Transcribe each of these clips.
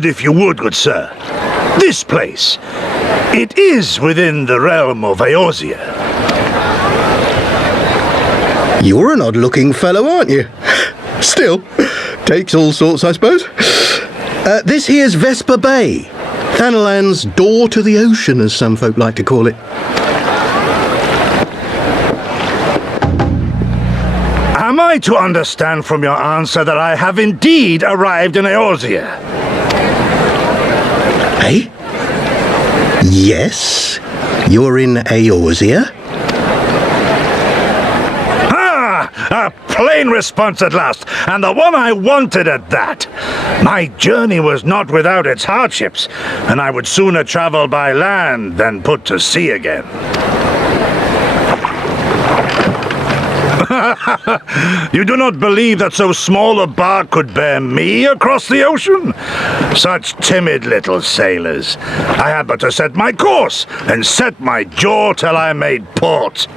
If you would, good sir. This place, it is within the realm of Eorzea. You're an odd-looking fellow, aren't you? Still, takes all sorts, I suppose. This here's Vesper Bay, Thanalan's door to the ocean, as some folk like to call it. Am I to understand from your answer that I have indeed arrived in Eorzea? Eh? Yes, you're in Eorzea. A plain response at last, and the one I wanted at that. My journey was not without its hardships, and I would sooner travel by land than put to sea again. You do not believe that so small a bark could bear me across the ocean? Such timid little sailors. I had but to set my course and set my jaw till I made port.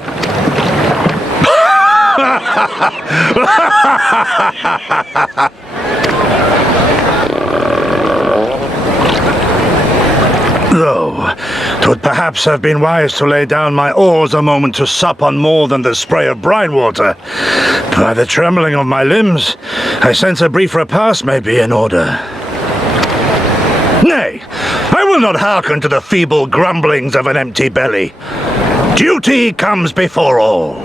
Though, 'twould perhaps have been wise to lay down my oars a moment to sup on more than the spray of brine water. By the trembling of my limbs, I sense a brief repast may be in order. Nay, I will not hearken to the feeble grumblings of an empty belly. Duty comes before all.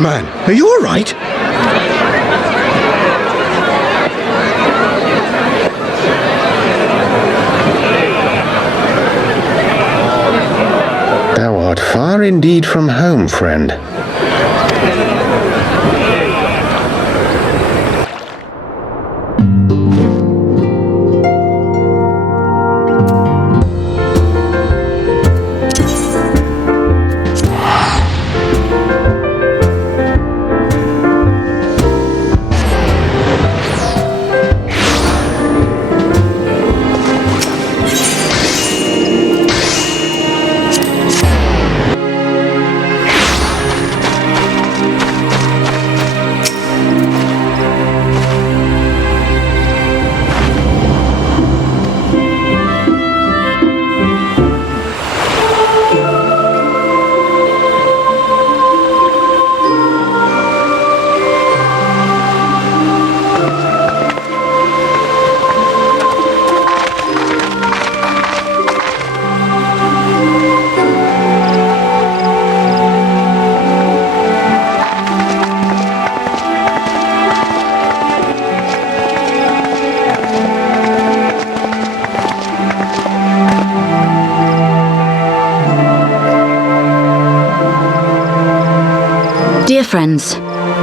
Man, are you all right? Thou art far indeed from home, friend. Dear friends,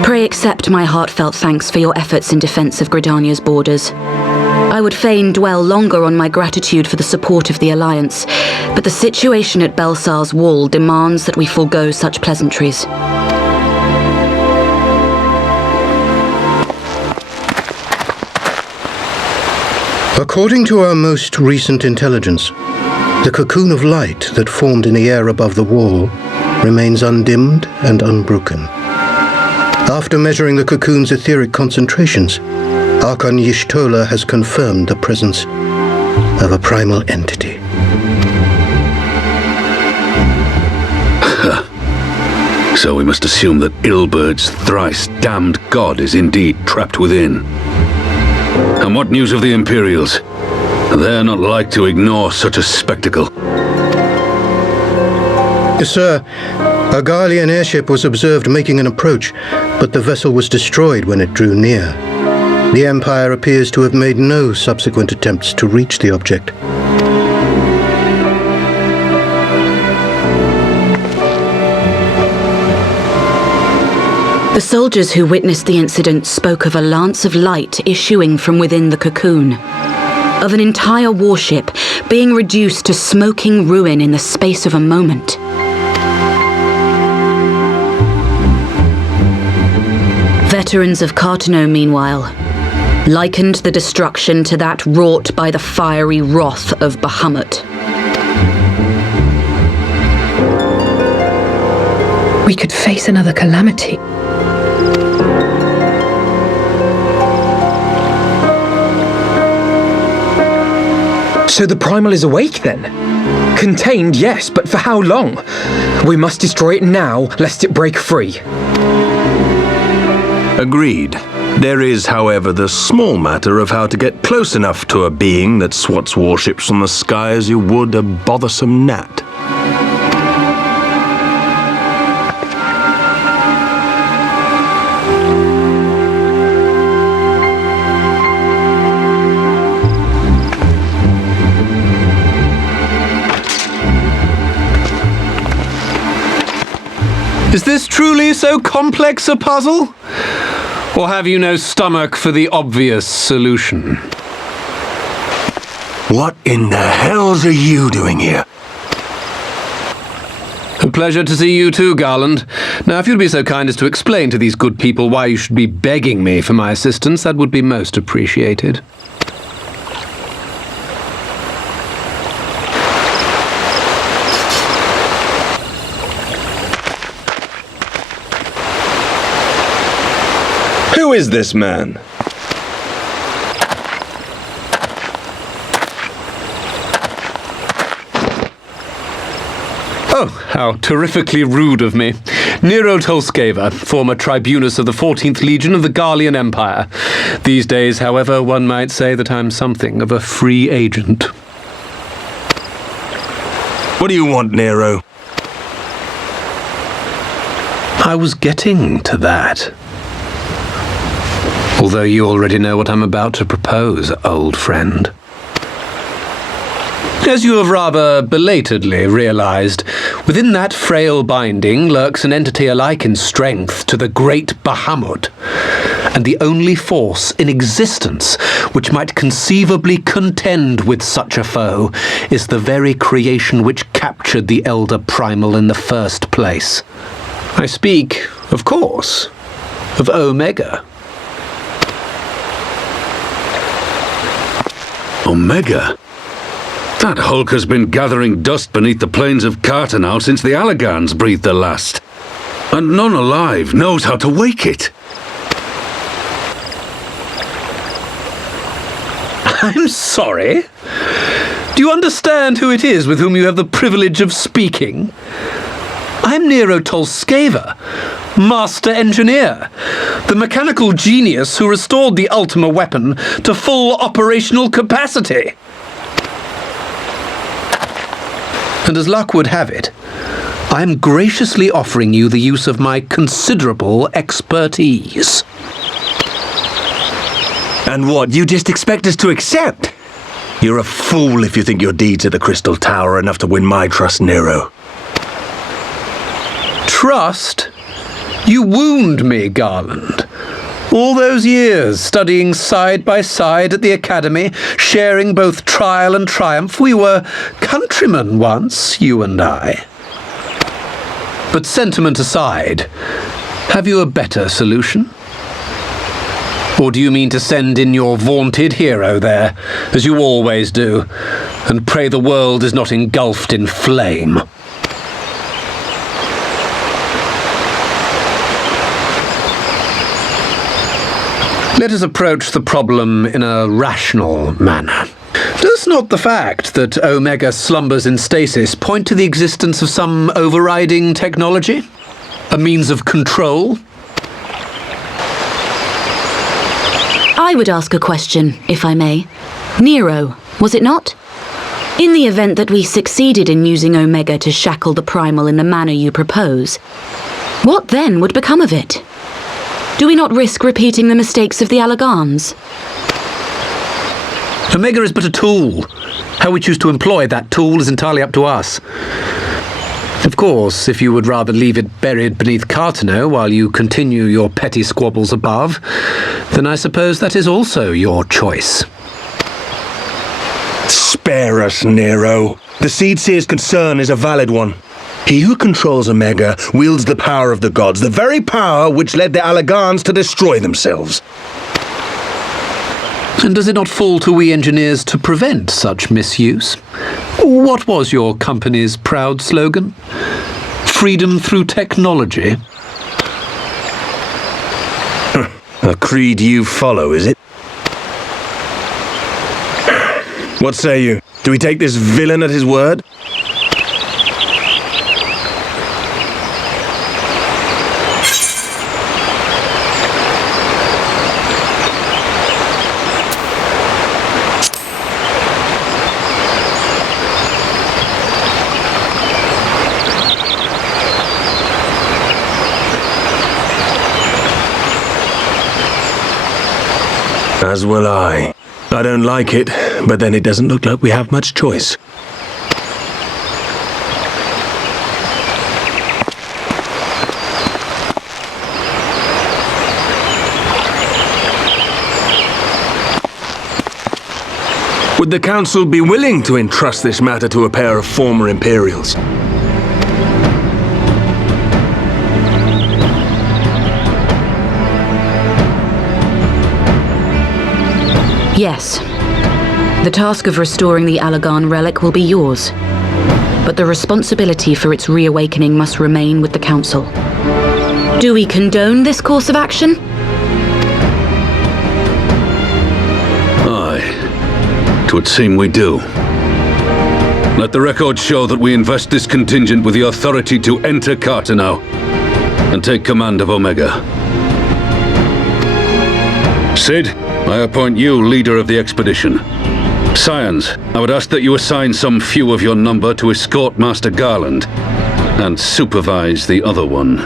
pray accept my heartfelt thanks for your efforts in defense of Gridania's borders. I would fain dwell longer on my gratitude for the support of the Alliance, but the situation at Belsar's Wall demands that we forego such pleasantries. According to our most recent intelligence, the cocoon of light that formed in the air above the wall remains undimmed and unbroken. After measuring the cocoon's etheric concentrations, Archon Y'shtola has confirmed the presence of a primal entity. So we must assume that Ilbert's thrice-damned god is indeed trapped within. And what news of the Imperials? They're not like to ignore such a spectacle. Sir, a Garlean airship was observed making an approach, but the vessel was destroyed when it drew near. The Empire appears to have made no subsequent attempts to reach the object. The soldiers who witnessed the incident spoke of a lance of light issuing from within the cocoon, of an entire warship being reduced to smoking ruin in the space of a moment. Veterans of Cartano, meanwhile, likened the destruction to that wrought by the fiery wrath of Bahamut. We could face another calamity. So the Primal is awake then? Contained, yes, but for how long? We must destroy it now, lest it break free. Agreed. There is, however, the small matter of how to get close enough to a being that swats warships from the sky as you would a bothersome gnat. Is this truly so complex a puzzle? Or have you no stomach for the obvious solution? What in the hells are you doing here? A pleasure to see you too, Garland. Now, if you'd be so kind as to explain to these good people why you should be begging me for my assistance, that would be most appreciated. Who is this man? Oh, how terrifically rude of me. Nero Tolskeva, former tribunus of the 14th Legion of the Garlean Empire. These days, however, one might say that I'm something of a free agent. What do you want, Nero? I was getting to that. Although you already know what I'm about to propose, old friend. As you have rather belatedly realized, within that frail binding lurks an entity alike in strength to the great Bahamut, and the only force in existence which might conceivably contend with such a foe is the very creation which captured the Elder Primal in the first place. I speak, of course, of Omega. Omega? That hulk has been gathering dust beneath the plains of Cartano since the Allagans breathed their last. And none alive knows how to wake it. I'm sorry. Do you understand who it is with whom you have the privilege of speaking? I'm Nero Tolskeva, Master Engineer, the mechanical genius who restored the Ultima weapon to full operational capacity. And as luck would have it, I'm graciously offering you the use of my considerable expertise. And what, you just expect us to accept? You're a fool if you think your deeds at the Crystal Tower are enough to win my trust, Nero. Trust? You wound me, Garland. All those years, studying side by side at the academy, sharing both trial and triumph, we were countrymen once, you and I. But sentiment aside, have you a better solution? Or do you mean to send in your vaunted hero there, as you always do, and pray the world is not engulfed in flame? Let us approach the problem in a rational manner. Does not the fact that Omega slumbers in stasis point to the existence of some overriding technology? A means of control? I would ask a question, if I may. Nero, was it not? In the event that we succeeded in using Omega to shackle the Primal in the manner you propose, what then would become of it? Do we not risk repeating the mistakes of the Allagans? Omega is but a tool. How we choose to employ that tool is entirely up to us. Of course, if you would rather leave it buried beneath Cartano while you continue your petty squabbles above, then I suppose that is also your choice. Spare us, Nero. The Seedseer's concern is a valid one. He who controls Omega wields the power of the gods, the very power which led the Allagans to destroy themselves. And does it not fall to we engineers to prevent such misuse? What was your company's proud slogan? Freedom through technology? A creed you follow, is it? What say you? Do we take this villain at his word? As will I. I don't like it, but then it doesn't look like we have much choice. Would the Council be willing to entrust this matter to a pair of former Imperials? Yes. The task of restoring the Allagan relic will be yours. But the responsibility for its reawakening must remain with the Council. Do we condone this course of action? Aye. It would seem we do. Let the record show that we invest this contingent with the authority to enter Cartano and take command of Omega. Sid, I appoint you leader of the expedition. Scions, I would ask that you assign some few of your number to escort Master Garland and supervise the other one.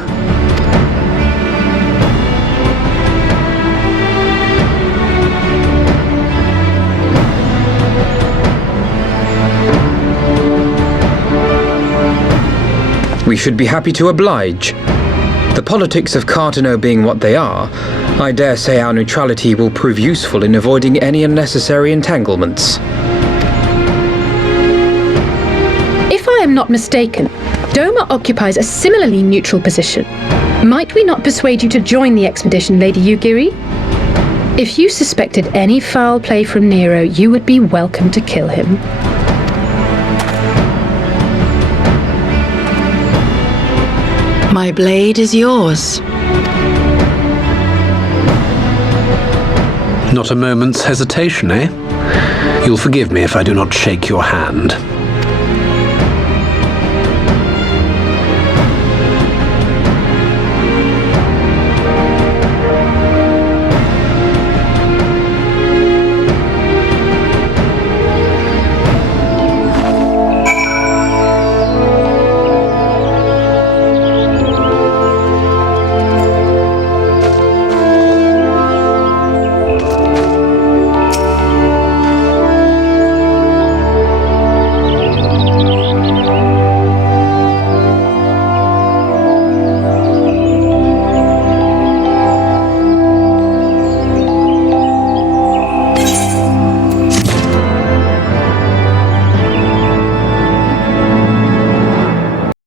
We should be happy to oblige. The politics of Cartano being what they are, I dare say our neutrality will prove useful in avoiding any unnecessary entanglements. If I am not mistaken, Doma occupies a similarly neutral position. Might we not persuade you to join the expedition, Lady Yugiri? If you suspected any foul play from Nero, you would be welcome to kill him. My blade is yours. Not a moment's hesitation, eh? You'll forgive me if I do not shake your hand.